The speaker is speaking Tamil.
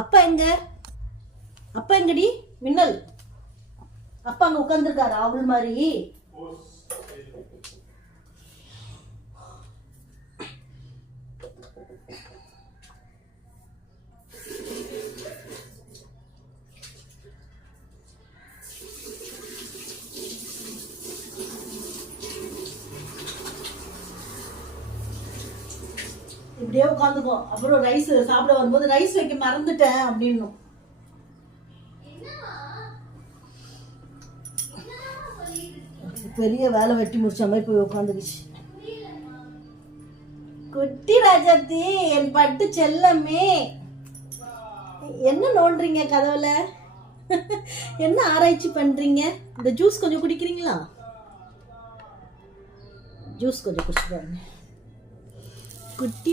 அப்பா எங்க? அப்பா எங்கடி மின்னல்? அப்பா அங்க உட்கார்ந்துருக்காரு அவள் மாதிரி. இப்படியே உட்காந்துக்கும். அப்புறம் ரைஸ் சாப்பிட வரும்போது ரைஸ் வைக்க மறந்துட்டேன் அப்படின்னு. பெரிய வேலை வெட்டி முடிச்ச மாதிரி போய் உட்காந்துக்குச்சு. குட்டி ராஜாத்தி, என் பட்டு செல்லமே, என்ன நோண்டுறீங்க கதவுல? என்ன ஆராய்ச்சி பண்றீங்க? இந்த ஜூஸ் கொஞ்சம் குடிக்கிறீங்களா? ஜூஸ் கொஞ்சம் குடிச்சு பாருங்க குட்டி